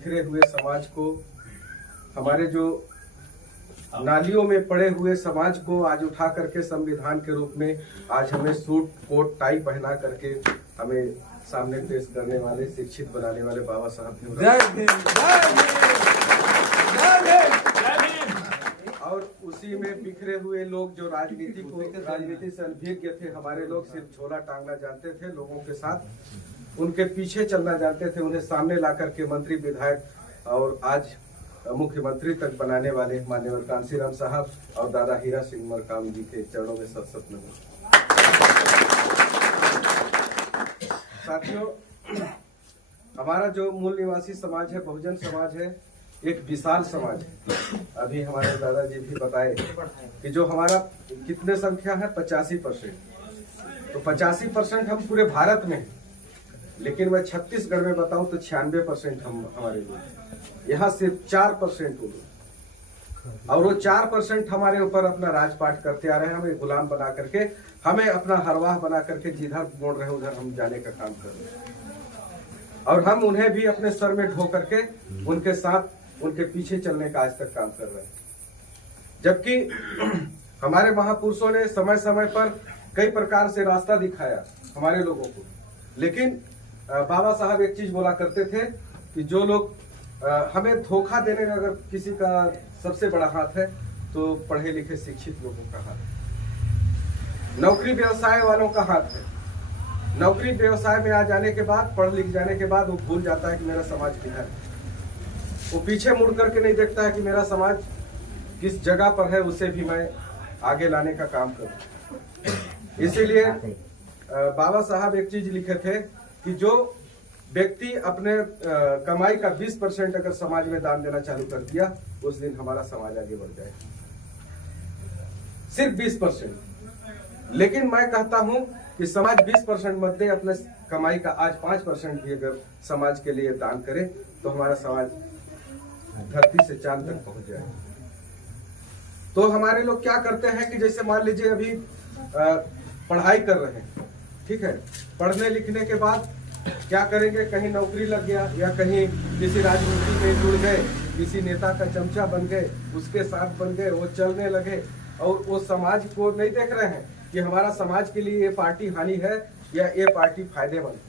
बिखरे हुए समाज को, हमारे जो नालियों में पड़े हुए समाज को आज उठा करके संविधान के रूप में आज हमें सूट कोट टाई पहना करके हमें सामने पेश करने वाले, शिक्षित बनाने वाले बाबा साहब और उसी में बिखरे हुए लोग जो राजनीति से अनभिज्ञ थे, हमारे लोग सिर्फ झोला टांगना जानते थे, लोगों के साथ उनके पीछे चलना जानते थे, उन्हें सामने ला करके मंत्री विधायक और आज मुख्यमंत्री तक बनाने वाले माननीय कांशीराम साहब और दादा हीरा सिंह मरकाम जी के चरणों में सत नमन। साथियों, हमारा जो मूल निवासी समाज है, बहुजन समाज है, एक विशाल समाज है। अभी हमारे दादाजी भी बताए कि जो हमारा कितने संख्या है 85%, तो 85% हम पूरे भारत में हैं, लेकिन मैं छत्तीसगढ़ में बताऊं तो 96% हम हमारे लोग, यहाँ सिर्फ 4% लोग, और वो 4% हमारे ऊपर अपना राजपाट करते आ रहे हैं, हमें गुलाम बना करके, हमें अपना हरवाह बना करके जिधर मोड़ रहे उधर हम जाने का काम कर रहे हैं, और हम उन्हें भी अपने सर में ढो करके उनके साथ उनके पीछे चलने का आज तक काम कर रहे हैं। जबकि हमारे महापुरुषों ने समय समय पर कई प्रकार से रास्ता दिखाया हमारे लोगों को, लेकिन बाबा साहब एक चीज बोला करते थे कि जो लोग हमें धोखा देने में अगर किसी का सबसे बड़ा हाथ है तो पढ़े लिखे शिक्षित लोगों का हाथ है, नौकरी व्यवसाय वालों का हाथ है। नौकरी व्यवसाय में आ जाने के बाद, पढ़ लिख जाने के बाद वो भूल जाता है कि मेरा समाज किधर है, वो पीछे मुड़ करके नहीं देखता है कि मेरा समाज किस जगह पर है, उसे भी मैं आगे लाने का काम करूं। इसीलिए बाबा साहब एक चीज लिखे थे कि जो व्यक्ति अपने कमाई का 20% अगर समाज में दान देना चालू कर दिया, उस दिन हमारा समाज आगे बढ़ जाएगा। सिर्फ 20%। लेकिन मैं कहता हूं कि समाज 20% मत दे, अपने कमाई का आज 5% भी अगर समाज के लिए दान करे तो हमारा समाज धरती से चांद तक पहुंच जाए। तो हमारे लोग क्या करते हैं कि जैसे मान लीजिए अभी पढ़ाई कर रहे हैं, ठीक है, पढ़ने लिखने के बाद क्या करेंगे, कहीं नौकरी लग गया या कहीं किसी राजनीति में जुड़ गए, किसी नेता का चमचा बन गए, उसके साथ बन गए, वो चलने लगे और वो समाज को नहीं देख रहे हैं कि हमारा समाज के लिए ये पार्टी हानि है या ये पार्टी फायदेमंद है।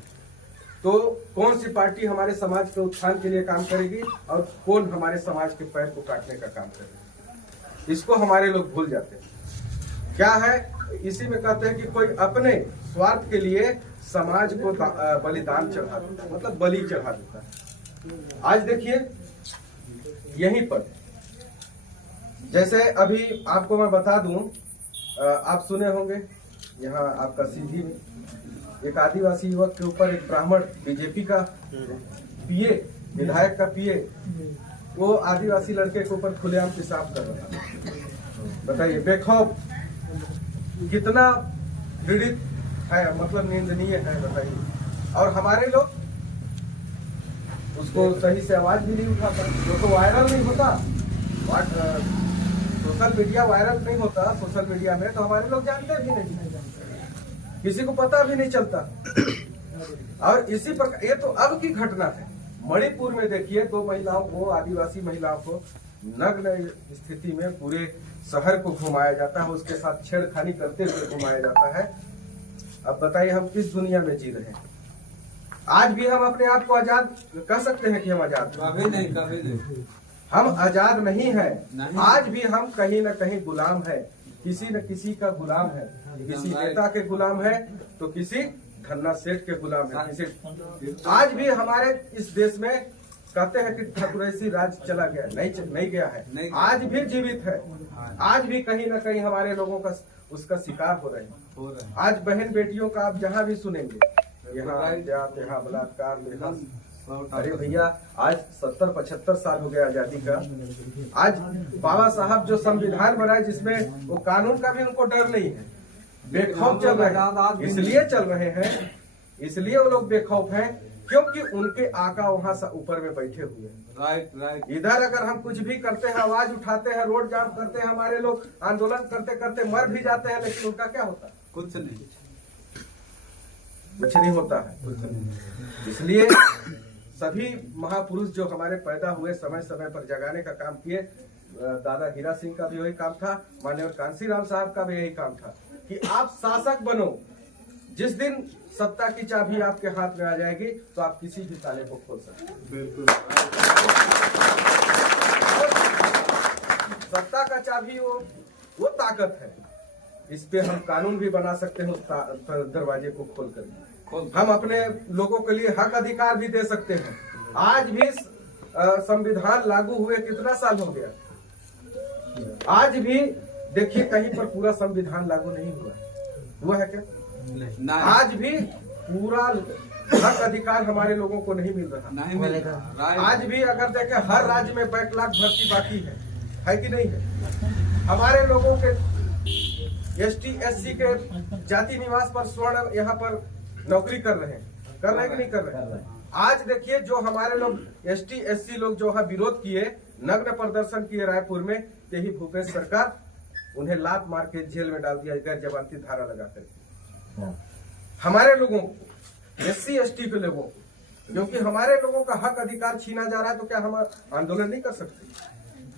तो कौन सी पार्टी हमारे समाज के उत्थान के लिए काम करेगी और कौन हमारे समाज के पैर को काटने का काम करेगी, इसको हमारे लोग भूल जाते हैं। क्या है, इसी में कहते हैं कि कोई अपने स्वार्थ के लिए समाज को बलिदान चढ़ा देता है, मतलब बलि चढ़ा देता है। आज देखिए यहीं पर, जैसे अभी आपको मैं बता दूं, आप सुने होंगे यहाँ आपका सीधी में एक आदिवासी युवक के ऊपर एक ब्राह्मण बीजेपी का पीए, विधायक का पीए, वो आदिवासी लड़के के ऊपर खुलेआम पेशाब कर रहा था। बताइए बेखौफ, कितना पीड़ित है, मतलब निंदनीय है, बताइए। और हमारे लोग उसको सही से आवाज भी नहीं उठाता, जो तो वायरल नहीं होता, सोशल मीडिया वायरल नहीं होता सोशल मीडिया में, तो हमारे लोग जानते भी नहीं, किसी को पता भी नहीं चलता। और इसी प्रकार ये तो अब की घटना है। मणिपुर में देखिए 2 महिलाओं को, आदिवासी महिलाओं को नग्न स्थिति में पूरे शहर को घुमाया जाता है, उसके साथ छेड़खानी करते हुए घुमाया जाता है। अब बताइए हम किस दुनिया में जी रहे हैं। आज भी हम अपने आप को आजाद कह सकते हैं कि हम आजाद? कभी नहीं। हम आजाद नहीं है। आज भी हम कहीं न कहीं गुलाम है, किसी न किसी का गुलाम है, किसी नेता के गुलाम है तो किसी धन्ना सेठ के गुलाम है, किसी। आज भी हमारे इस देश में कहते हैं कि ठाकुरैसी राज चला गया, नहीं गया है, आज भी जीवित है। आज भी कहीं न कहीं हमारे लोगों का उसका शिकार हो रहे हैं। आज बहन बेटियों का आप जहाँ भी सुनेंगे, यहाँ बलात्कार, अरे भैया आज 70-75 साल हो गया आजादी का। आज बाबा साहब जो संविधान बनाए जिसमें वो कानून का भी उनको डर नहीं है, बेखौफ चल रहे हैं। इसलिए चल रहे हैं, इसलिए वो लोग बेखौफ हैं क्योंकि उनके आका वहाँ ऊपर में बैठे हुए हैं। राइट। इधर अगर हम कुछ भी करते हैं, आवाज उठाते हैं, रोड जाम करते हैं, हमारे लोग आंदोलन करते करते मर भी जाते हैं, लेकिन उनका क्या होता है? कुछ नहीं होता है। इसलिए सभी महापुरुष जो हमारे पैदा हुए समय समय पर जगाने का काम किए। दादा हीरा सिंह का भी वही काम था, माननीय कांसी राम साहब का भी यही काम था कि आप शासक बनो। जिस दिन सत्ता की चाबी आपके हाथ में आ जाएगी तो आप किसी भी ताले को खोल सकते हैं। बिल्कुल। सत्ता का चाबी वो ताकत है, इस पे हम कानून भी बना सकते हैं, उस दरवाजे को खोल कर हम अपने लोगों के लिए हक अधिकार भी दे सकते हैं। आज भी संविधान लागू हुए कितना साल हो गया, आज भी देखिए कहीं पर पूरा संविधान लागू नहीं हुआ है क्या? आज भी पूरा हक अधिकार हमारे लोगों को नहीं मिल रहा, नहीं मिलेगा। आज भी अगर देखें हर राज्य में बैकलॉग भर्ती बाकी है कि नहीं है? हमारे लोगों के ST SC के जाति निवास पर स्वर्ण यहाँ पर नौकरी कर रहे हैं कि नहीं कर रहे हैं? आज देखिए जो हमारे लोग ST SC लोग जो है विरोध किए, नग्न प्रदर्शन किए रायपुर में, यही भूपेश सरकार उन्हें लात मार के जेल में डाल दिया गैर जमानती धारा लगाकर। हमारे लोगों को SC ST के लोगों को, क्योंकि हमारे लोगों का हक अधिकार छीना जा रहा है, तो क्या हम आंदोलन नहीं कर सकते?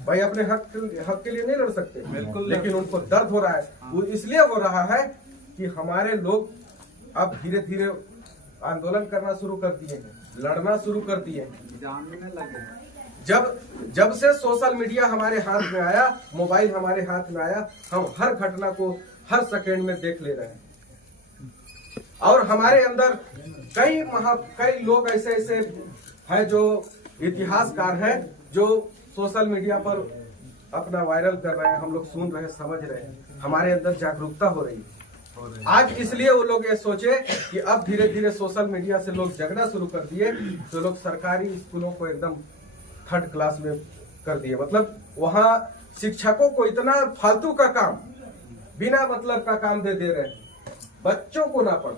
भाई अपने हक के लिए नहीं लड़ सकते, बिल्कुल। लेकिन उनको दर्द हो रहा है, वो इसलिए हो रहा है कि हमारे लोग अब धीरे धीरे आंदोलन करना शुरू कर दिए हैं, लड़ना शुरू कर दिए हैं। जब से सोशल मीडिया हमारे हाथ में आया, मोबाइल हमारे हाथ में आया, हम हर घटना को हर सेकेंड में देख ले रहे हैं। और हमारे अंदर कई लोग ऐसे है जो इतिहासकार हैं, जो सोशल मीडिया पर अपना वायरल कर रहे हैं, हम लोग सुन रहे हैं, समझ रहे हैं, हमारे अंदर जागरूकता हो रही है। आज इसलिए वो लोग ये सोचे कि अब धीरे धीरे सोशल मीडिया से लोग जगना शुरू कर दिए, तो लोग सरकारी स्कूलों को एकदम 3rd क्लास में कर दिए। मतलब वहाँ शिक्षकों को इतना फालतू का काम, बिना मतलब का काम दे रहे हैं, बच्चों को ना पढ़।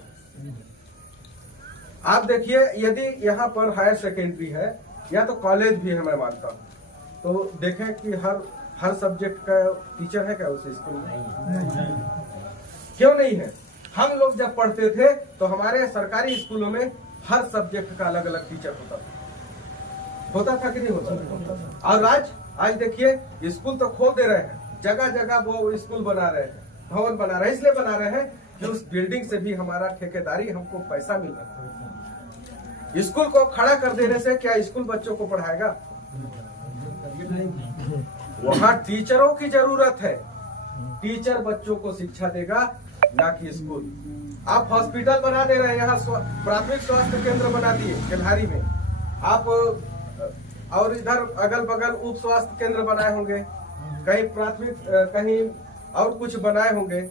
आप देखिए यदि यहाँ पर हायर सेकेंडरी है या तो कॉलेज भी है, मैं मानता हूँ, तो देखें कि हर सब्जेक्ट का टीचर है क्या उस स्कूल में? क्यों नहीं है? हम लोग जब पढ़ते थे तो हमारे सरकारी स्कूलों में हर सब्जेक्ट का अलग अलग टीचर होता था कि नहीं होता? और आज देखिए स्कूल तो खोल दे रहे हैं, जगह जगह वो स्कूल बना रहे हैं, भवन बना रहे हैं। इसलिए बना रहे हैं कि उस बिल्डिंग से भी हमारा ठेकेदारी, हमको पैसा मिल रहा है। स्कूल को खड़ा कर देने से क्या स्कूल बच्चों को पढ़ाएगा? वहाँ टीचरों की जरूरत है, टीचर बच्चों को शिक्षा देगा, ना कि स्कूल। आप हॉस्पिटल बना दे रहे हैं, यहाँ प्राथमिक स्वास्थ्य केंद्र बना दिए केल्हारी में, आप और इधर अगल बगल उप स्वास्थ्य केंद्र बनाए होंगे, कहीं प्राथमिक कहीं और कुछ बनाए होंगे।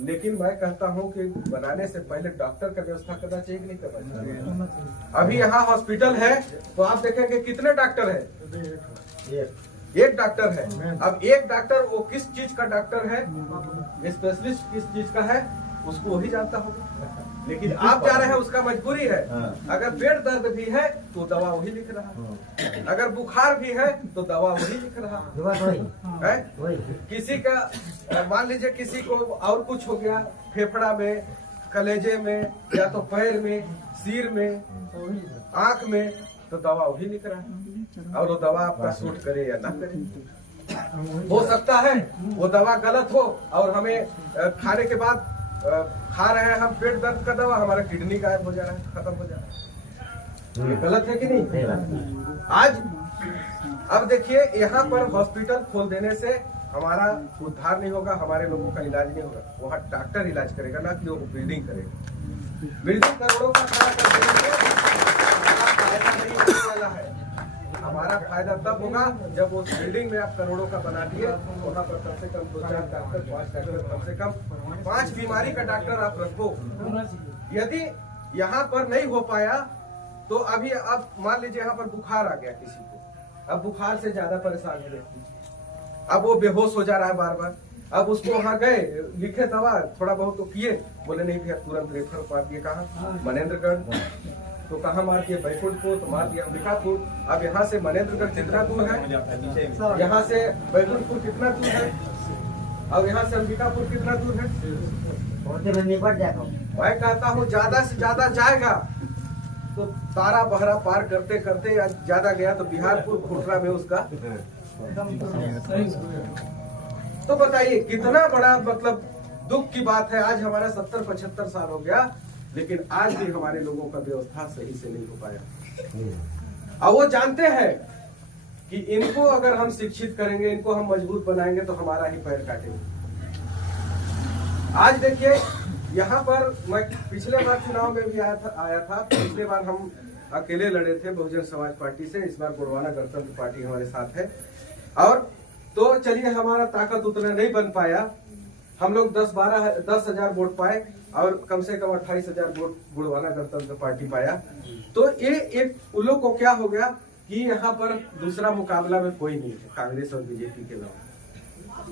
लेकिन मैं कहता हूं कि बनाने से पहले डॉक्टर का व्यवस्था करना चाहिए कि नहीं करना चाहिए? अभी यहाँ हॉस्पिटल है तो आप देखेंगे कितने डॉक्टर है? एक डॉक्टर है। अब एक डॉक्टर वो किस चीज का डॉक्टर है, स्पेशलिस्ट किस चीज का है, उसको वही जानता होगा। लेकिन आप जा रहे हैं, उसका मजबूरी है। अगर पेट दर्द भी है तो दवा वही लिख रहा, अगर बुखार भी है तो दवा वही लिख रहा है। किसी का मान लीजिए किसी को और कुछ हो गया, फेफड़ा में, कलेजे में, या तो पैर में, सिर में, आंख में, तो दवा वही लिख रहा है। और वो दवा आपका सूट करे या ना करे। हो सकता है वो दवा गलत हो और हमें खाने के बाद खा रहे हैं हम पेट दर्द का दवा, हमारा किडनी गायब हो जा रहा है, खत्म हो जा रहा है। ये गलत है कि नहीं? आज अब देखिए यहाँ पर हॉस्पिटल खोल देने से हमारा उद्धार नहीं होगा, हमारे लोगों का इलाज नहीं होगा। वहाँ डॉक्टर इलाज करेगा, ना कि वो बिल्डिंग करेगा। बिल्डिंग करोड़ों का खड़ा कर देने से फायदा नहीं होने वाला है। हमारा फायदा तब होगा जब वो बिल्डिंग में आप करोड़ों का बना दिए, वहाँ पर कम से कम 2-4 डॉक्टर, 5 डॉक्टर, कम से कम 5 बीमारी का डॉक्टर आप रखो। यदि यहाँ पर नहीं हो पाया तो अभी अब मान लीजिए यहाँ पर बुखार आ गया किसी को, अब बुखार से ज्यादा परेशान है, अब वो बेहोश हो जा रहा है बार बार। अब उसको वहाँ गए, लिखे दवा, थोड़ा बहुत तो किए, बोले नहीं भैया तुरंत रेफर मार दिए। कहाँ? मनेंद्रगढ़। तो कहाँ मार दिए? बैकुंठपुर। तो मार दिया अंबिकापुर। अब यहाँ से मनेंद्रगढ़ कितना दूर है, यहाँ से बैकुंठपुर कितना दूर है, और यहाँ से अंबिकापुर कितना दूर है? मैं कहता हूँ ज्यादा से ज्यादा जाएगा तो तारा बहरा पार करते करते आज ज्यादा गया तो बिहारपुर खुटरा में उसका। तो बताइए कितना बड़ा मतलब दुख की बात है। आज हमारा 70-75 साल हो गया, लेकिन आज भी हमारे लोगों का व्यवस्था सही से नहीं हो पाया। और वो जानते हैं कि इनको अगर हम शिक्षित करेंगे, इनको हम मजबूत बनाएंगे तो हमारा ही पैर काटेंगे। आज देखिए यहाँ पर मैं पिछले बार चुनाव में भी आया था। पिछले बार हम अकेले लड़े थे बहुजन समाज पार्टी से, इस बार गोंडवाना गणतंत्र पार्टी हमारे साथ है। और तो चलिए हमारा ताकत उतना नहीं बन पाया, हम लोग 10,000 वोट पाए और कम से कम 28,000 वोट गोंडवाना गणतंत्र पार्टी पाया। तो ये एक उन लोग को क्या हो गया कि यहाँ पर दूसरा मुकाबला में कोई नहीं है कांग्रेस और बीजेपी के अलावा।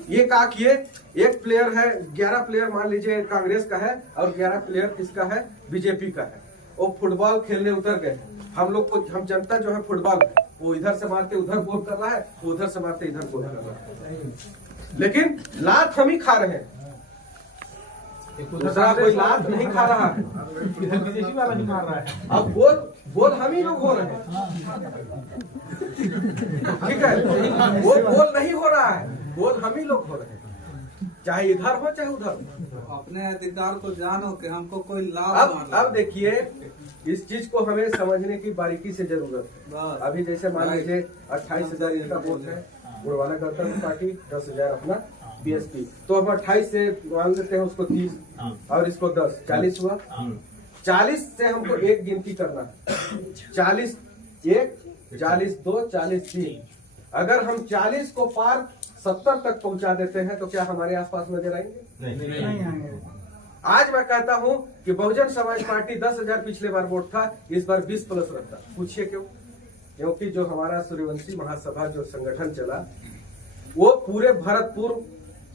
ये कहा कि एक प्लेयर है, 11 प्लेयर मान लीजिए कांग्रेस का है और 11 प्लेयर किसका है, बीजेपी का है। वो फुटबॉल खेलने उतर गए। हम लोग को, हम जनता जो है फुटबॉल, वो इधर से मारते उधर गोल कर रहा है, वो उधर से मारते इधर गोल कर रहा है, लेकिन लात हम ही खा रहे हैं, दूसरा कोई लात नहीं खा रहा है। विदेशी वाला नहीं मार रहा है। अब गोल हम ही लोग हो रहे हैं, ठीक है। वो गोल नहीं हो रहा है, गोल हम ही लोग हो रहे हैं, चाहे इधर हो चाहे उधर। अपने अधिकार को जानो कि हमको कोई लाभ। अब देखिए इस चीज को हमें समझने की बारीकी से जरूरत है। अभी जैसे मान लीजिए 28,000 इनका वोट है गोंडवाना गणतंत्र पार्टी, 10,000 अपना बीएसपी, तो हम 28 से मान लेते हैं उसको 30 और इसको 10, 40 हुआ। 40 से हमको एक गिनती करना है, 40 1, 40 2, 40 3। अगर हम 40 को पार 70 तक पहुंचा देते हैं तो क्या हमारे आसपास नजर आएंगे? नहीं आएंगे। आज मैं कहता हूं कि बहुजन समाज पार्टी 10,000 पिछले बार वोट था, इस बार 20 प्लस रहता। पूछिए क्यों? क्योंकि जो हमारा सूर्यवंशी महासभा जो संगठन चला, वो पूरे भरतपुर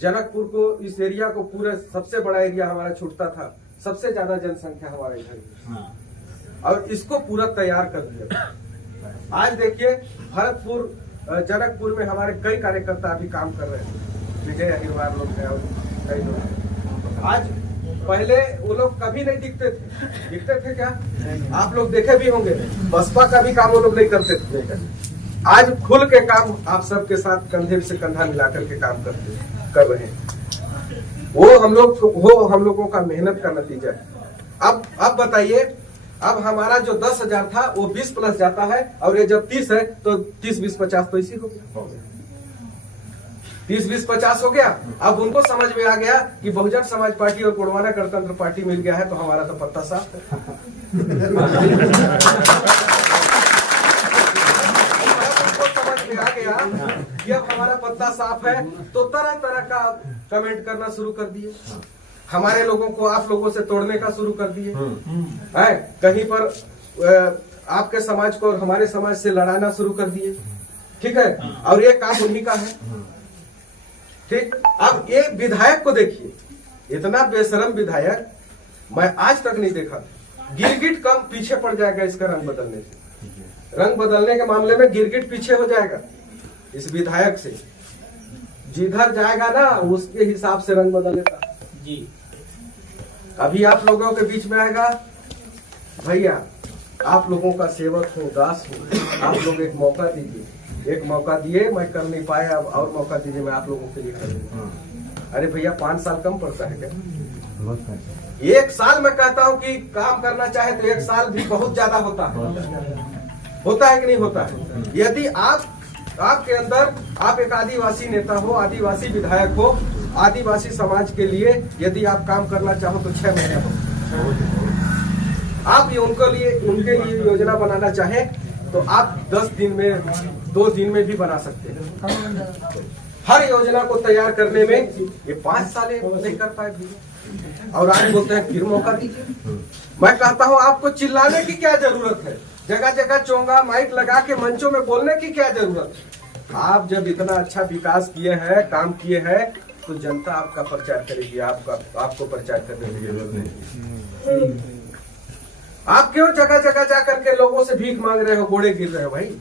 जनकपुर को, इस एरिया को, पूरे सबसे बड़ा एरिया हमारा छूटता था, सबसे ज्यादा जनसंख्या हमारे इधर, और इसको पूरा तैयार कर दिया। आज देखिए भरतपुर जनकपुर में हमारे कई कार्यकर्ता अभी काम कर रहे हैं, विजय अहिरवार लोग हैं और कई लोग। आज पहले वो लोग कभी नहीं दिखते थे क्या? आप लोग देखे भी होंगे, बसपा का भी काम वो लोग नहीं करते थे। आज खुल के काम आप सबके साथ कंधे से कंधा मिलाकर के काम कर रहे हैं। वो हम लोगों का मेहनत का नतीजा है। अब बताइए, अब हमारा जो 10,000 था वो 20 प्लस जाता है, और ये जब 30 है तो 30, 20, 50 तो इसी हो गया, 30, 20, 50 हो गया। अब उनको समझ में आ गया कि बहुजन समाज पार्टी और गोंडवाना गणतंत्र पार्टी मिल गया है तो हमारा तो पत्ता साफ है। समझ में आ गया कि अब हमारा पत्ता साफ है तो तरह तरह का कमेंट करना शुरू कर दिए, हमारे लोगों को आप लोगों से तोड़ने का शुरू कर दिए है, कहीं पर आपके समाज को और हमारे समाज से लड़ाना शुरू कर दिए, ठीक है। और ये काम उन्हीं का है, ठीक। अब ये विधायक को देखिए, इतना बेशरम विधायक मैं आज तक नहीं देखा। गिरगिट कम पीछे पड़ जाएगा इसका रंग बदलने से, रंग बदलने के मामले में गिरगिट पीछे हो जाएगा इस विधायक से, जिधर जाएगा ना उसके हिसाब से रंग बदल लेता जी। अभी आप लोगों के बीच में आएगा, भैया आप लोगों का सेवक हूँ, दास हूँ, आप लोग एक मौका दीजिए। एक मौका दिए, मैं कर नहीं पाया, अब और मौका दीजिए, मैं आप लोगों के लिए कर दूंगा। अरे भैया 5 साल कम पड़ता है क्या? 1 साल मैं कहता हूँ कि काम करना चाहे तो 1 साल भी बहुत ज्यादा होता है कि नहीं होता है? यदि आपके अंदर आप एक आदिवासी नेता हो, आदिवासी विधायक हो, आदिवासी समाज के लिए यदि आप काम करना चाहो तो 6 महीने हो। आप ये उनके लिए योजना बनाना चाहे तो आप 10 दिन में, 2 दिन में भी बना सकते हैं। हर योजना को तैयार करने में ये 5 साल नहीं कर पाए भी, और आज बोलते हैं फिर मौका दीजिए। मैं कहता हूँ आपको चिल्लाने की क्या जरूरत है? जगह जगह चोंगा माइक लगा के मंचों में बोलने की क्या जरूरत है? आप जब इतना अच्छा विकास किए हैं, काम किए हैं, तो जनता आपका प्रचार करेगी, आपको प्रचार करने की जरूरत नहीं। आप क्यों जगह जगह जा करके लोगों से भीख मांग रहे हो, गोड़े गिर रहे हो? भाई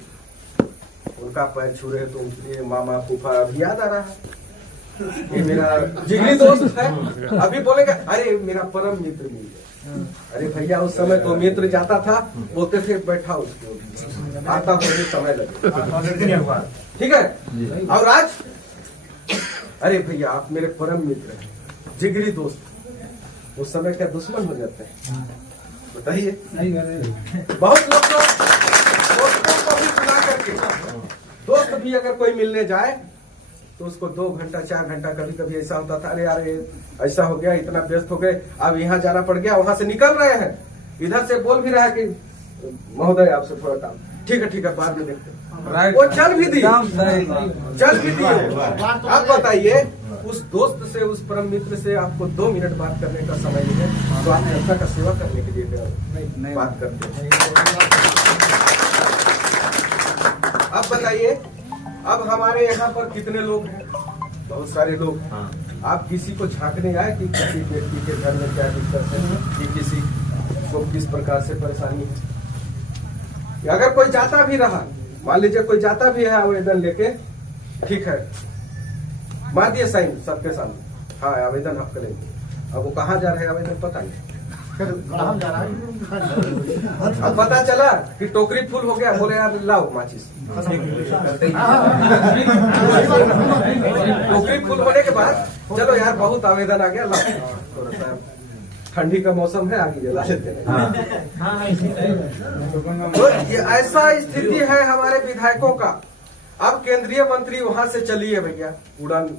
उनका पैर छू रहे तो ये मामा फूफा अभी याद आ रहा है, ये मेरा जिगरी दोस्त है, अभी बोलेगा अरे मेरा परम मित्र मिल गया। अरे भैया उस समय तो मित्र जाता था, बोलते थे बैठा उसको, आता होने समय लगे, ठीक है। और आज अरे भैया आप मेरे परम मित्र हैं, जिगरी दोस्त, उस समय क्या दुश्मन हो जाते हैं? बताइए। बहुत लोग तो दोस्तों को भी बुला करके, दोस्त भी अगर कोई मिलने जाए तो उसको 2 घंटा 4 घंटा, कभी कभी ऐसा होता था, अरे यार ऐसा हो गया, इतना व्यस्त हो गए, अब यहाँ जाना पड़ गया, वहां से निकल रहे हैं, इधर से बोल भी रहा है कि महोदय आपसे थोड़ा काम, ठीक है बाद में देखते हैं, वो चल भी दिए, चल भी दिए। आप बताइए उस दोस्त से, उस परम मित्र से आपको 2 मिनट बात करने का समय नहीं है, तो आप जनता का सेवा करने के लिए बात करते हैं। अब बताइए, अब हमारे यहाँ पर कितने लोग हैं? बहुत सारे लोग। आप किसी को झांकने आए कि किसी व्यक्ति के घर में क्या दिक्कत है, कि किसी को किस प्रकार से परेशानी है? अगर कोई जाता भी रहा, मान लीजिए कोई जाता भी है आवेदन लेके, ठीक है, मार दिए साइन सबके सामने, हाँ आवेदन आप करेंगे, अब वो कहाँ जा रहे हैं आवेदन पता नहीं, अब पता चला कि टोकरी फुल हो गया, बोले यार लाओ माचिस, टोकरी फुल होने के बाद चलो यार बहुत आवेदन आ गया, लाओ थोड़ा सा, ठंडी का मौसम है आगे जला लेते हैं। तो ये ऐसा स्थिति है हमारे विधायकों का। अब केंद्रीय मंत्री वहां से चलिए भैया, उड़ान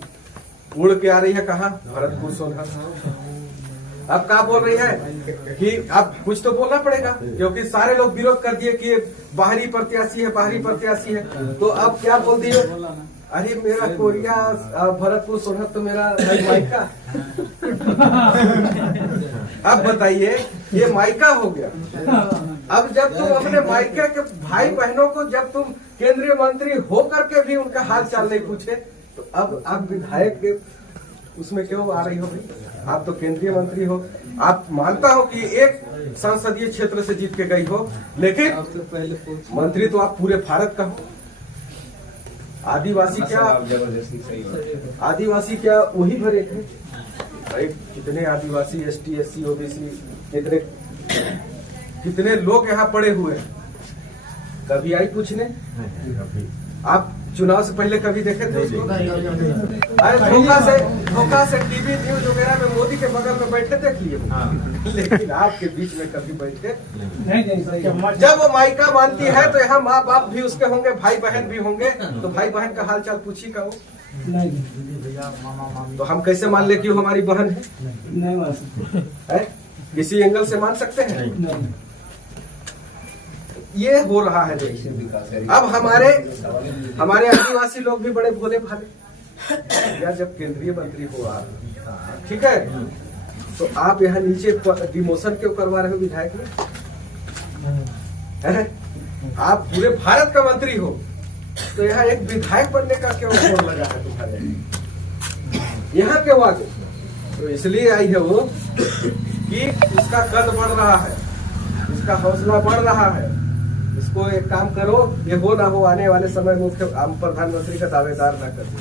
उड़ के आ रही है कहाँ? भरतपुर सोनभद्र। अब क्या बोल रही है कि अब कुछ तो बोलना पड़ेगा, क्योंकि सारे लोग विरोध कर दिए कि बाहरी प्रत्याशी है, बाहरी प्रत्याशी है, तो अब क्या बोल दिए? अरे मेरा कोरिया भरतपुर सोनभद्र तो मेरा माइका। अब बताइए ये माइका हो गया। अब जब तुम अपने माइका के भाई बहनों को, जब तुम केंद्रीय मंत्री हो करके भी उनका हाल चाल नहीं पूछे, तो अब आप विधायक के उसमें क्यों आ रही हो भाई? आप तो केंद्रीय मंत्री हो, आप मानता हो कि एक संसदीय क्षेत्र से जीत के गई हो, लेकिन मंत्री तो आप पूरे भारत का हो। आदिवासी क्या, आदिवासी क्या वही भरे थे भाई? कितने आदिवासी, ST SC OBC, कितने लोग यहाँ पड़े हुए हैं, कभी आई पूछने? आप चुनाव से पहले कभी देखे थे उसको? अरे धोखा से टीवी न्यूज वगैरह में मोदी के बगल में बैठे देख लिए, लेकिन आपके बीच में कभी बैठे नहीं। जब वो माइका मानती है तो यहाँ माँ बाप भी उसके होंगे, भाई बहन भी होंगे, तो भाई बहन का हाल चाल पूछी का वो? तो हम कैसे मान ले कि वो हमारी बहन है? नहीं मान सकते, किसी एंगल से मान सकते हैं? ये हो रहा है। अब हमारे आदिवासी लोग भी बड़े भोले भाले, या जब केंद्रीय मंत्री हो आप, ठीक है, तो आप यहाँ नीचे डिमोशन क्यों करवा रहे हो विधायक में? आप पूरे भारत का मंत्री हो, तो यहाँ एक विधायक बनने का क्यों जोर लगा है तुम्हारे? यहाँ क्यों आ गए? तो इसलिए आई है वो कि उसका कद बढ़ रहा है, उसका हौसला बढ़ रहा है। इसको एक काम करो, ये हो ना हो, आने वाले समय में प्रधानमंत्री का दावेदार ना कर दे,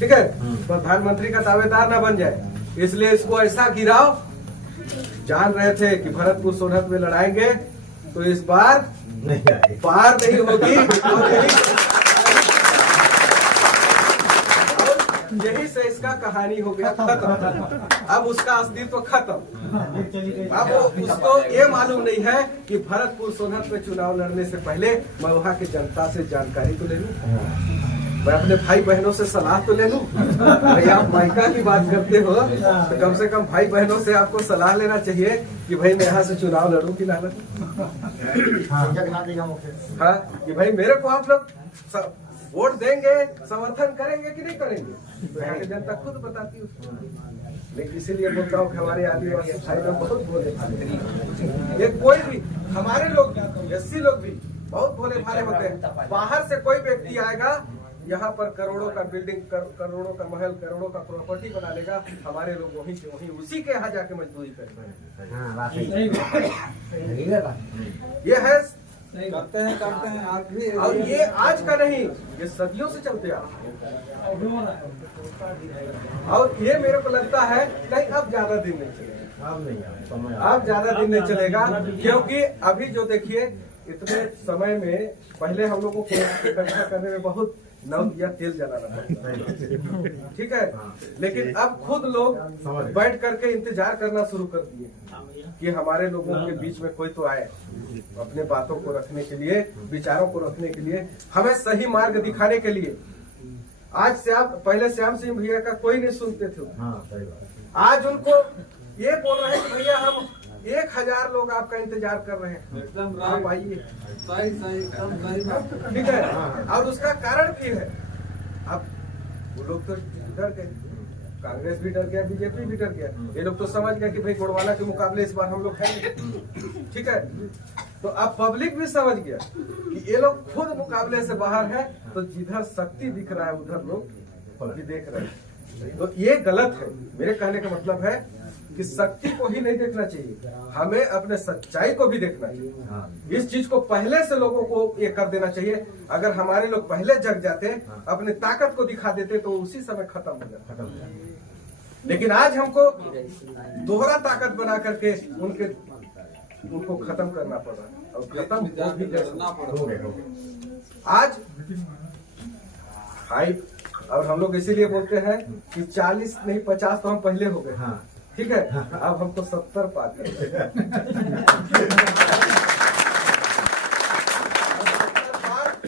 ठीक है? प्रधानमंत्री का दावेदार ना बन जाए, इसलिए इसको ऐसा गिराओ। जान रहे थे कि भरतपुर सोनभद्र में लड़ाएंगे तो इस बार पार नहीं होगी, यही से इसका कहानी हो गया खत्म। अब उसका अस्तित्व खत्म। अब उसको ये मालूम नहीं है कि भरतपुर सोनभद्र में चुनाव लड़ने से पहले मैं वहाँ की जनता से जानकारी तो ले लूं, मैं अपने भाई बहनों से सलाह तो ले लूं। भाई आप माइका की बात करते हो तो कम से कम भाई बहनों से आपको सलाह लेना चाहिए कि भाई मैं यहाँ से चुनाव लड़ूं कि ना लड़ूं। हाँ कि भाई मेरे को आप लोग वोट देंगे, समर्थन करेंगे कि नहीं करेंगे, तो यहाँ की जनता खुद बताती है। लेकिन इसीलिए बोलता हूँ कि हमारे आदिवासी भाई लोग बहुत भोले भाले, ये कोई भी हमारे लोग SC लोग भी बहुत भोले भाले होते हैं। बाहर से कोई व्यक्ति आएगा यहाँ पर करोड़ों का बिल्डिंग, करोड़ों का महल, करोड़ों का प्रॉपर्टी बना लेगा, हमारे लोग वहीं के वहीं उसी के यहाँ जाके मजदूरी करेंगे। ये है करते हैं आप भी। और ये आज का नहीं, ये सदियों से चलते आ रहे हैं। और ये मेरे को लगता है नहीं अब ज्यादा दिन नहीं चलेगा, अब ज्यादा दिन नहीं चलेगा, क्योंकि अभी जो देखिए इतने समय में पहले हम लोगों को इकट्ठा करने में बहुत नव या तेल जलाना पड़ता है, ठीक है। लेकिन अब खुद लोग बैठ करके इंतजार करना शुरू कर दिए कि हमारे लोगों के बीच में कोई तो आए, अपने बातों को रखने के लिए, विचारों को रखने के लिए, हमें सही मार्ग दिखाने के लिए। आज पहले श्याम सिंह भैया का कोई नहीं सुनते थे, आज उनको ये बोल रहे हैं कि भैया हम 1000 लोग आपका इंतजार कर रहे हैं, एकदम आप आइए, सही एकदम सही बात। ठीक है। और उसका कारण भी है, अब वो लोग तो डर गए, कांग्रेस भी डर गया, बीजेपी भी डर गया, ये लोग तो समझ गए कि भाई गोड़वाला के मुकाबले इस बार हम लोग हैं, ठीक है। तो अब पब्लिक भी समझ गया कि ये लोग खुद मुकाबले से बाहर है, तो जिधर शक्ति दिख रहा है उधर लोग भी देख रहे हैं। तो ये गलत है। मेरे कहने का मतलब है कि शक्ति को ही नहीं देखना चाहिए, हमें अपने सच्चाई को भी देखना चाहिए। इस चीज को पहले से लोगों को ये कर देना चाहिए। अगर हमारे लोग पहले जग जाते, अपने ताकत को दिखा देते, तो उसी समय खत्म हो जाता। लेकिन आज हमको दोहरा ताकत बना करके उनको खत्म करना पड़ रहा है, और खत्म हो भी करना पड़ेगा। आज हाइट, और हम लोग इसीलिए बोलते हैं कि 40 नहीं 50 तो हम पहले हो गए, ठीक है। अब हमको 70 पार करना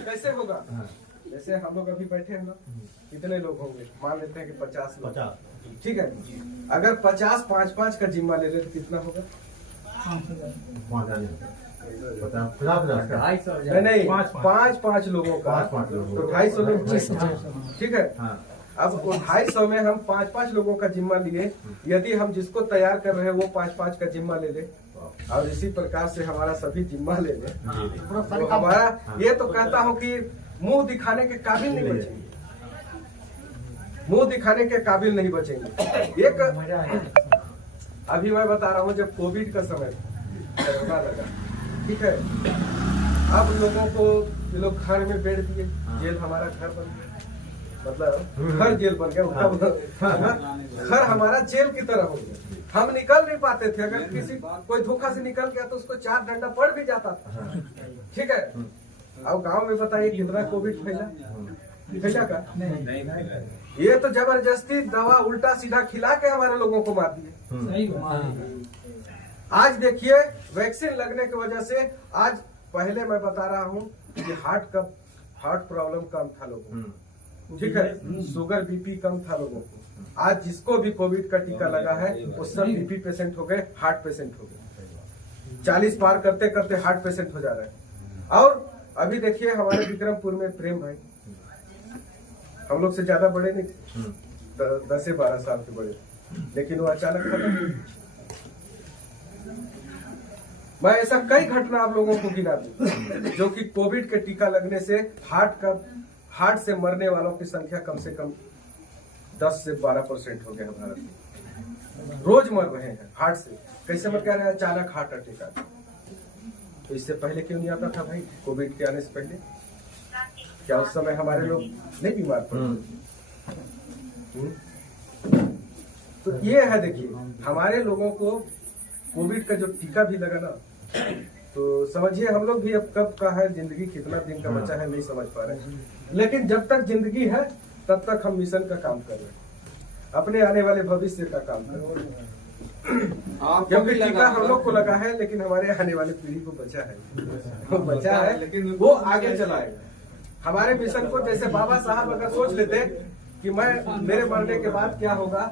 कैसे होगा? जैसे हम लोग अभी बैठे हैं ना, कितने लोग होंगे? मान लेते हैं कि 50 लोग, ठीक है। अगर 50 5-5 का जिम्मा ले ले तो कितना होगा? नहीं 5-5 लोगों का तो 250 लोग, ठीक है। अब 250 में हम 5-5 लोगों का जिम्मा लिए, यदि हम जिसको तैयार कर रहे हैं वो 5-5 का जिम्मा ले ले, और इसी प्रकार से हमारा सभी जिम्मा ले ले, तो हमारा ये तो कहता हूँ कि मुंह दिखाने के काबिल नहीं बचेंगे, मुंह दिखाने के काबिल नहीं बचेंगे। एक अभी मैं बता रहा हूँ, जब कोविड का समय कोरोना लगा, ठीक है, अब लोगों को ये लोग घर में बैठ दिए, जेल हमारा घर बन गया, मतलब घर जेल बन गया, घर हमारा जेल की तरह हो गया। हम निकल नहीं पाते थे, अगर किसी कोई धोखा से निकल गया तो उसको 4 डंडा पड़ भी जाता था, ठीक है। अब गांव में बताइए कितना कोविड फैला का? नहीं। ये तो जबरदस्ती दवा उल्टा सीधा खिला के हमारे लोगों को मार दिए। आज देखिए वैक्सीन लगने की वजह से, आज पहले मैं बता रहा हूँ कि हार्ट प्रॉब्लम कम था लोगों को, ठीक है, शुगर बीपी कम था लोगों को। आज जिसको भी कोविड का टीका लगा है वो सब बीपी पेशेंट हो गए, हार्ट पेशेंट हो गए, 40 पार करते करते हार्ट पेशेंट हो जा रहा है। और अभी देखिए हमारे विक्रमपुर में प्रेम भाई, हम लोग से ज्यादा बड़े नहीं थे, 10 से 12 साल के बड़े, लेकिन वो अचानक खत्म। मैं ऐसा कई घटना आप लोगों को गिना दूं जो कि कोविड के टीका लगने से हार्ट से मरने वालों की संख्या कम से कम 10 से 12% हो गया है भारत में। रोज मर रहे हैं हार्ट से। कैसे मर रहे हैं? अचानक हार्ट अटैक आ, तो इससे पहले क्यों नहीं आता था भाई? कोविड के आने से पहले क्या उस समय हमारे लोग नहीं बीमार पड़े? तो ये है, देखिए हमारे लोगों को कोविड का जो टीका भी लगा ना, तो समझिए हम लोग भी अब कब का है, जिंदगी कितना दिन का बचा है नहीं समझ पा रहे हैं। लेकिन जब तक जिंदगी है तब तक हम मिशन का काम कर रहे हैं, अपने आने वाले भविष्य का काम कर रहे हैं। क्योंकि टीका हम लोग को लगा है, लेकिन हमारे आने वाली पीढ़ी को बचा है, वो बचा है, लेकिन वो आगे चलाएगा हमारे मिशन को। जैसे बाबा साहब अगर सोच लेते कि मेरे मरने के बाद क्या होगा,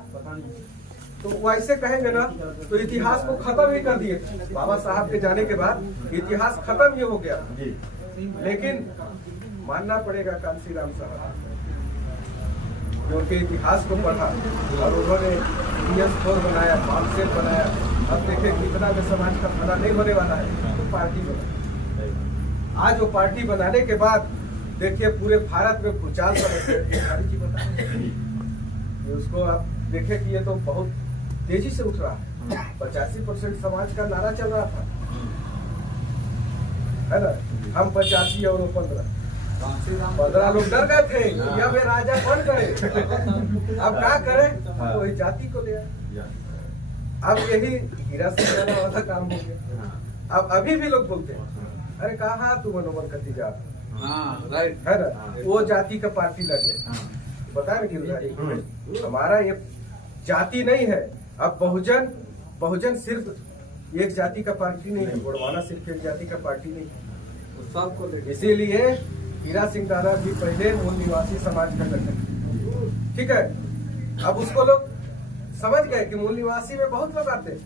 तो वो ऐसे कहेंगे ना, तो इतिहास को खत्म ही कर दिए। बाबा साहब के जाने के बाद इतिहास खत्म ही हो गया। लेकिन मानना पड़ेगा कांसी राम साहब, जो उनके इतिहास को पढ़ा और उन्होंने PS4 बनाया, कॉन्सेप्ट बनाया। अब देखे कितना में समाज का भला नहीं होने वाला है, तो पार्टी बना। आज वो पार्टी बनाने के बाद देखिए पूरे भारत में भूचाल सारी चीज बता, उसको आप देखे कि ये तो बहुत तेजी से उठ रहा है। 85% समाज का नारा चल रहा था, है ना। हम 85 और वो 15 कांशीराम 15 लोग डर गए थे कि अब ये राजा बन गए। अब क्या करें, तो इस जाति को ले आए। अब यही हीरा सिंह वाला काम हो गया। अब अभी भी लोग बोलते हैं अरे कहा तू मनोबल करती जा, हाँ राइट है ना, वो जाति का पार्टी लगे। बता ना गिरधारी, हमारा ये जाति नहीं है। अब बहुजन सिर्फ एक जाति का पार्टी नहीं है, गोड़वाना सिर्फ एक जाति का पार्टी नहीं है। सबको लेके इसीलिए हीरा सिंह दादा भी पहले मूल निवासी समाज का गठन, ठीक है। अब उसको लोग समझ गए कि मूल निवासी में बहुत लोग आते हैं,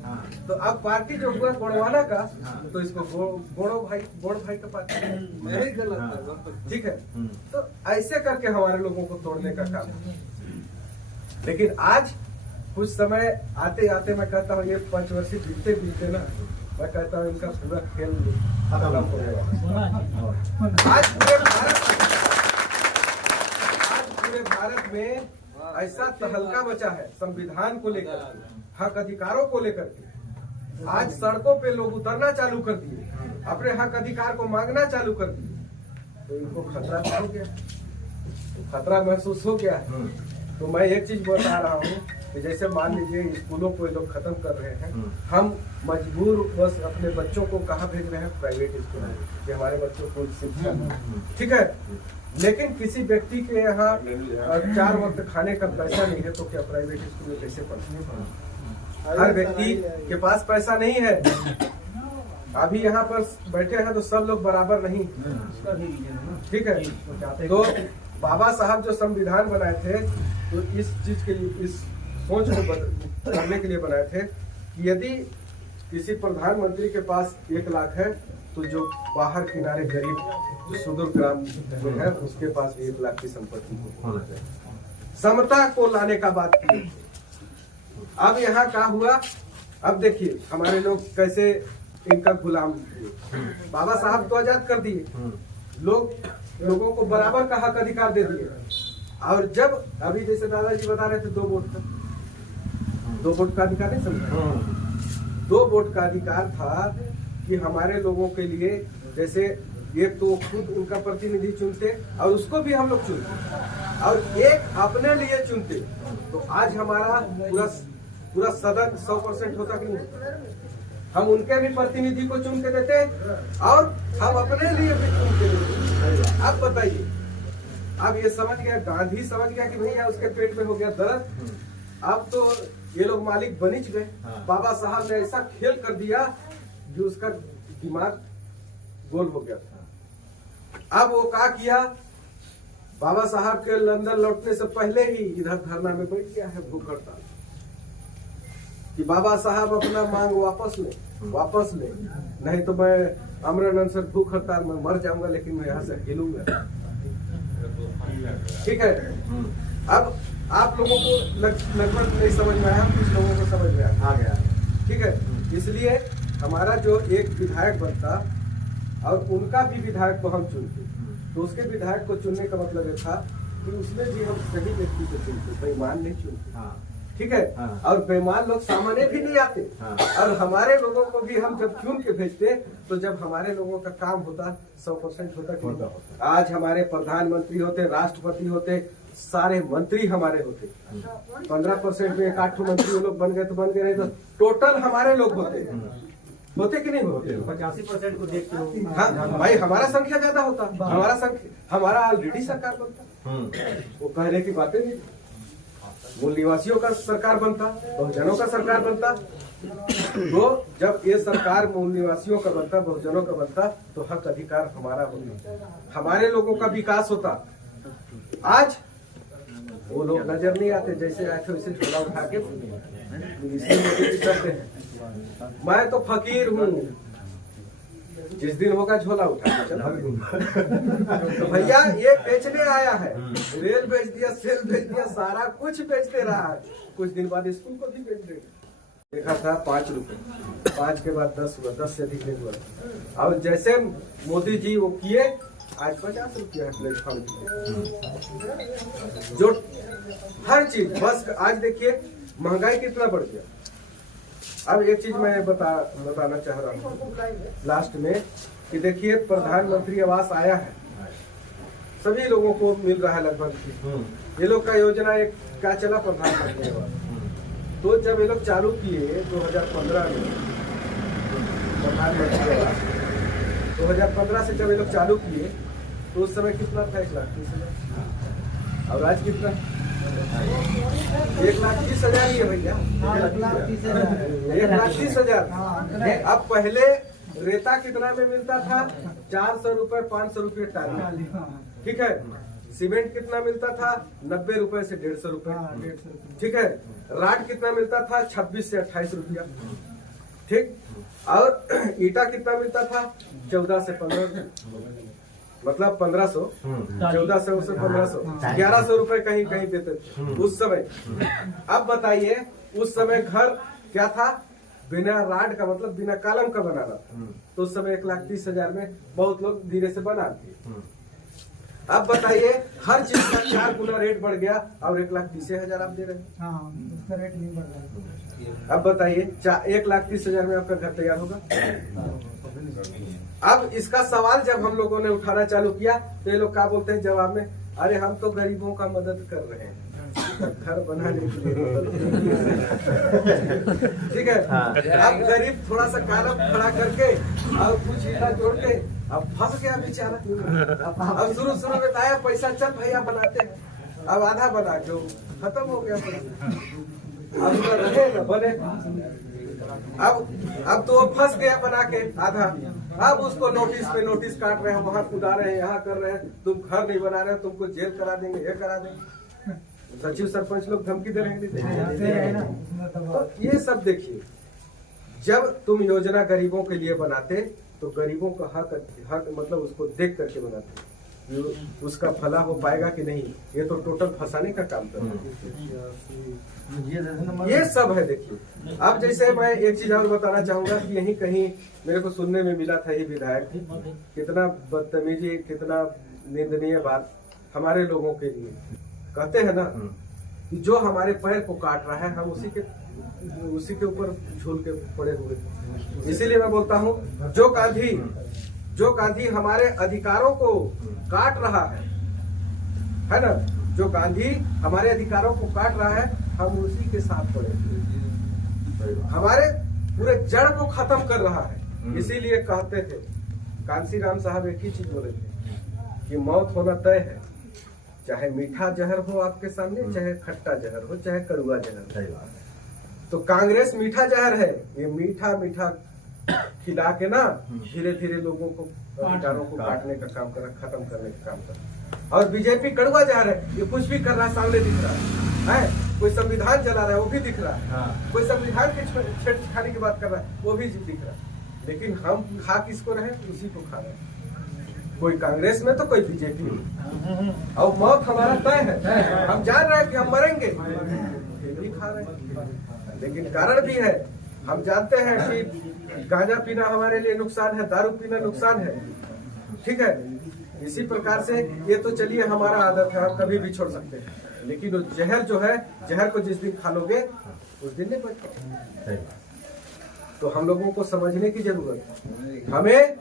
तो अब पार्टी जो हुआ गोड़वाना का, तो इसको गोड़ भाई का पार्टी, यही गलत है। ठीक है। तो ऐसे करके हमारे लोगों को तोड़ने का काम है। लेकिन आज कुछ समय आते आते मैं कहता हूँ ये 5 वर्ष बीतते ना, मैं कहता हूँ इनका पूरा खेल खत्म हो गया। आज पूरे भारत में ऐसा तहलका मचा है संविधान को लेकर, हक अधिकारों को लेकर के। आज सड़कों पे लोग उतरना चालू कर दिए, अपने हक अधिकार को मांगना चालू कर दिए। तो इनको खतरा हो गया, तो खतरा महसूस हो गया। तो मैं एक चीज बता रहा हूँ कि जैसे मान लीजिए स्कूलों को ये लोग खत्म कर रहे हैं, हम मजबूर बस अपने बच्चों को कहाँ भेज रहे हैं, प्राइवेट स्कूल में, कि हमारे बच्चों को शिक्षा, ठीक है। लेकिन किसी व्यक्ति के यहाँ 4 वक्त खाने का पैसा नहीं है, तो क्या प्राइवेट स्कूल में कैसे पढ़े? हर व्यक्ति के पास पैसा नहीं है। अभी यहाँ पर बैठे हैं तो सब लोग बराबर नहीं, ठीक है। तो बाबा साहब जो संविधान बनाए थे, तो इस चीज के लिए, इस सोच को करने के लिए बनाए थे कि यदि किसी प्रधानमंत्री के पास 1 लाख है, तो जो बाहर किनारे गरीब जो सुदूर ग्राम में है उसके पास भी 1 लाख की संपत्ति होना चाहिए। समता को लाने का बात की। अब यहाँ क्या हुआ, अब देखिए हमारे लोग कैसे इनका गुलाम हुए। बाबा साहब तो आजाद कर दिए, लोगों को बराबर का हक अधिकार दे दिए। और जब अभी जैसे दादाजी बता रहे थे 2 वोट का अधिकार नहीं समझा, 2 वोट का अधिकार था कि हमारे लोगों के लिए, जैसे एक तो खुद उनका प्रतिनिधि चुनते और उसको भी हम लोग चुनते, और एक अपने लिए चुनते। तो आज हमारा पूरा सदन 100% होता कि नहीं? हम उनके भी प्रतिनिधि को चुन के देते और हम अपने लिए भी चुन के देते। अब बताइए, अब ये समझ गया, गांधी समझ गया कि भैया उसके पेट में हो गया दर्द। अब तो ये लोग मालिक बनिच गए। बाबा साहब ने ऐसा खेल कर दिया कि उसका दिमाग गोल हो गया था। अब वो क्या किया, बाबा साहब के लंदन लौटने से पहले ही इधर धरना में बैठ गया है, भूख हड़ताल, कि बाबा साहब अपना मांग वापस ले, नहीं तो मैं अमरनाथ से भूख हड़ताल में मर जाऊंगा, लेकिन मैं यहाँ से हिलूंगा। ठीक है। अब आप लोगों को लगभग नहीं समझ में आया, कुछ लोगों को समझ में आ गया, ठीक है। इसलिए हमारा जो एक विधायक बनता और उनका भी विधायक को हम चुनते, तो उसके विधायक को चुनने का मतलब ये था कि उसमें भी हम सही व्यक्ति को चुनते, बेईमान नहीं चुनते, ठीक है। और बेईमान लोग सामने भी नहीं आते। और हमारे लोगों को भी हम जब चुन के भेजते, तो जब हमारे लोगों का काम होता 100% होता। आज हमारे प्रधानमंत्री होते, राष्ट्रपति होते, सारे मंत्री हमारे होते। 15% में 1-8 मंत्री वो लोग बन गए तो बन गए, नहीं तो टोटल हमारे लोग होते कि नहीं होते? 85% को देखते हो। हाँ भाई, हमारा संख्या ज्यादा होता, हमारा ऑलरेडी सरकार बनता। वो कहने की बातें नहीं, मूल निवासियों का सरकार बनता, बहुजनों का सरकार बनता। तो जब ये सरकार मूल निवासियों का बनता, बहुजनों का बनता, तो हक अधिकार हमारा होता, हमारे लोगों का विकास होता। आज वो लोग नजर नहीं आते, जैसे आए थे वैसे झोला उठा के करते हैं। मैं तो फकीर हूँ, जिस दिन होगा झोला उठा के चला। तो भैया ये बेचने आया है, रेल बेच दिया, सेल बेच दिया, सारा कुछ बेचते रहा है। कुछ दिन बाद स्कूल को भी बेच देगा। देखा था 5 रुपए, 5 के बाद 10 हुआ, 10 से अधिक नहीं हुआ। और जैसे मोदी जी वो किए, आज 50 रुपया है प्लेटफॉर्म की। जो हर चीज, बस आज देखिए महंगाई कितना बढ़ गया। अब एक चीज मैं बताना चाह रहा हूँ लास्ट में, कि देखिए प्रधानमंत्री आवास आया है, सभी लोगों को मिल रहा है लगभग। ये लोग का योजना एक क्या चला, प्रधानमंत्री आवास। तो जब ये लोग चालू किए 2015 में प्रधानमंत्री आवास, 2015 से जब ये लोग चालू किए तो उस समय कितना था, 1,30,000। और आज कितना, 1,30,000 ही है भैया, 1,30,000। अब पहले रेता कितना में मिलता था, 400 रुपए 500 रुपये टाली, ठीक है। सीमेंट कितना मिलता था, 90 रुपए से 150 रुपए, ठीक है। राड कितना मिलता था, 26 से 28 रुपया, ठीक। और ईटा कितना मिलता था, 14 से 15, मतलब 1500, 1400 से 1500, 1100 रुपए कहीं कहीं देते थे उस समय। अब बताइए उस समय घर क्या था, बिना राड का, मतलब बिना कॉलम का बनाना था। तो उस समय 1,30,000 में बहुत लोग धीरे से बना दिए। अब बताइए हर चीज का 4 गुना रेट बढ़ गया और 1,30,000 आप दे रहे हैं। उसका रेट नहीं बढ़ रहा। अब बताइए 1,30,000 में आपका घर तैयार होगा। अब इसका सवाल जब हम लोगों ने उठाना चालू किया तो ये लोग क्या बोलते हैं जवाब में, अरे हम तो गरीबों का मदद कर रहे हैं घर बनाने के लिए, ठीक है। अब गरीब थोड़ा सा कॉलम खड़ा करके और कुछ ईटा जोड़ के अब फंस गया बेचारा। अब शुरू में आया पैसा, चल भैया बनाते हैं, अब आधा बना के खत्म हो गया पैसा। अब रहे न बने, अब तो वो फंस गया बना के आधा। अब उसको नोटिस पे नोटिस काट रहे हैं, वहाँ कुदा रहे हैं, यहाँ कर रहे हैं, तुम घर नहीं बना रहे हो, तुमको जेल करा देंगे, ये करा देंगे। सचिव सरपंच लोग धमकी दे रहे हैं। तो ये सब देखिए, जब तुम योजना गरीबों के लिए बनाते तो गरीबों का हक मतलब उसको देख करके बनाते, उसका भला हो पाएगा कि नहीं, ये तो टोटल फंसाने का काम कर रहा है। ये सब है। देखिए अब जैसे मैं एक चीज और बताना चाहूंगा कि यहीं कहीं मेरे को सुनने में मिला था, ये विधायक कितना बदतमीजी, कितना निंदनीय बात हमारे लोगों के लिए कहते हैं ना, कि जो हमारे पैर को काट रहा है हम उसी के ऊपर झूल के पड़े हुए। इसीलिए मैं बोलता हूँ जो गांधी हमारे अधिकारों को काट रहा है ना, जो गांधी हमारे अधिकारों को काट रहा है, हम उसी के साथ पड़े हुए, हमारे पूरे जड़ को खत्म कर रहा है। इसीलिए कहते थे कांसी राम साहब एक ही चीज बोले थे कि मौत होना तय है, चाहे मीठा जहर हो आपके सामने, चाहे खट्टा जहर हो, चाहे कड़वा जहर हो। तो कांग्रेस मीठा जहर है, ये मीठा मीठा खिला के ना धीरे धीरे लोगों को अधिकारों को काटने का काम कर रहा, खत्म करने का काम कर रहा। और बीजेपी कड़वा जहर है, ये कुछ भी कर रहा है सामने दिख रहा है। कोई संविधान चला रहा है वो भी दिख रहा है, कोई संविधान के छेड़छाड़ी की बात कर रहा है वो भी दिख रहा है, लेकिन हम खा किसको रहे, उसी को खा रहे हैं। कोई कांग्रेस में तो कोई बीजेपी में, और मौत हमारा तय है, हम जान रहे हैं कि हम मरेंगे, फिर भी खा रहे हैं। लेकिन कारण भी है, हम जानते हैं कि गांजा पीना हमारे लिए नुकसान है, दारू पीना नुकसान है, ठीक है। इसी प्रकार से ये तो चलिए हमारा आदत है, हम कभी भी छोड़ सकते हैं, लेकिन वो जहर जो है, जहर को जिस दिन खा लोगे उस दिन नहीं बचते। तो हम लोगों को समझने की जरूरत है, हमें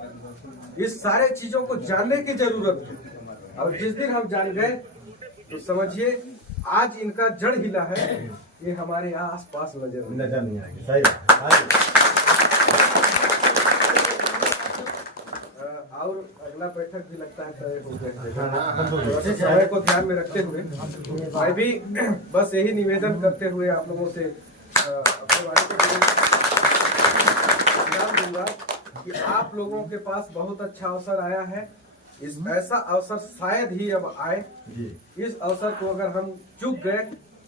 इस सारे चीजों को जानने की जरूरत है। और जिस दिन हम जान गए तो समझिए आज इनका जड़ हिला है, ये हमारे आस पास नजर नहीं आएगी। सही और अगला बैठक भी लगता है तय हो गया। समय को ध्यान में रखते हुए मैं भी बस यही निवेदन करते हुए आप लोगों से अपने वाणी को ध्यान दूंगा कि आप लोगों के पास बहुत अच्छा अवसर आया है। इस ऐसा अवसर शायद ही अब आए। इस अवसर को अगर हम चूक गए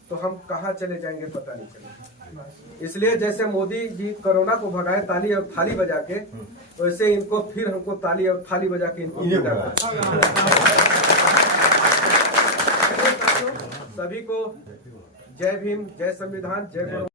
तो हम कहाँ चले जाएंगे पता नहीं चलेगा। इसलिए जैसे मोदी जी कोरोना को भगाए ताली और थाली बजा के, वैसे इनको फिर हमको ताली और थाली बजा के इनको सभी को जय भीम, जय संविधान, जय